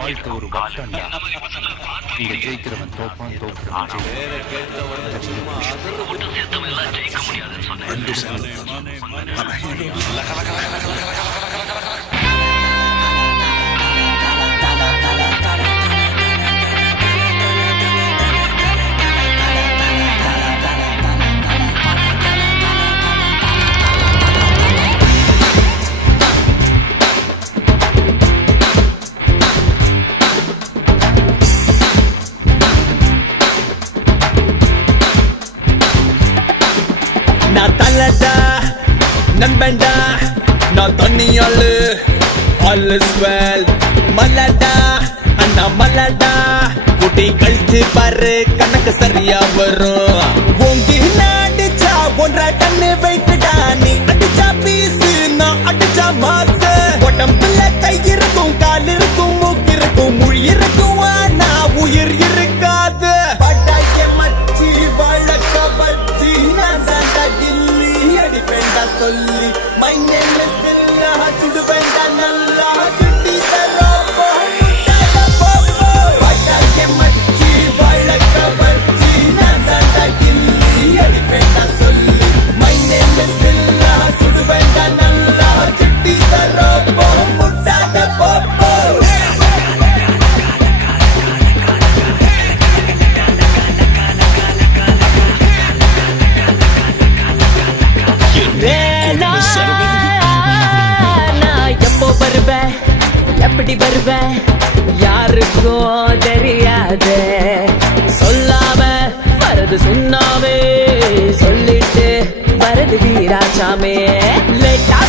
வாழ்க்கை ஒரு வட்டம்டா. இங்க ஜெயிக்கிறவன் தோப்பான், தோக்குறவன் நான் தள்ளடா நண்பன்டா, நான் தண்ணியாளு all is well. மல்லடா அண்ணா மல்லடா, குட்டி கழிச்சு பாரு கணக்கு சரியா வரும். ஓங்கி அடிச்சா 1.5 டன் வெயிட்டுடா, நீ அடிச்சா பீஸு நான் அடிச்சா மாசு. உடம்புல கை இருக்கும், கால் இருக்கும், மூக்கு இருக்கும், மொழி இருக்கும், ஆனா உயிர் இருக்காது. பட்டாக்கே மச்சி வழக்க பச்சி நான் தாண்டா கில்லி அடிப்பேண்டா சொல்லி. மை நேம் இஸ் பில்லா, சுடுவேண்டா நல்லா கிட்டி தரோப்போ முட்டாத போப்போ. பட்டாக்கே மச்சி வழக்க பச்சி நான் தாண்டா கில்லி அடிப்பேண்டா சொல்லி. மை நேம் இஸ் பில்லா, சுடுவேண்டா நல்லா கிட்டி தரோப்போ முட்டாத போப்போ. நான் எப்போ வருவேன், எப்படி வருவேன் யாருக்கும் தெரியாது. சொல்லாம வரது சொன்னாவே, சொல்லிட்டு வரது வீராசாமே. லேட்டா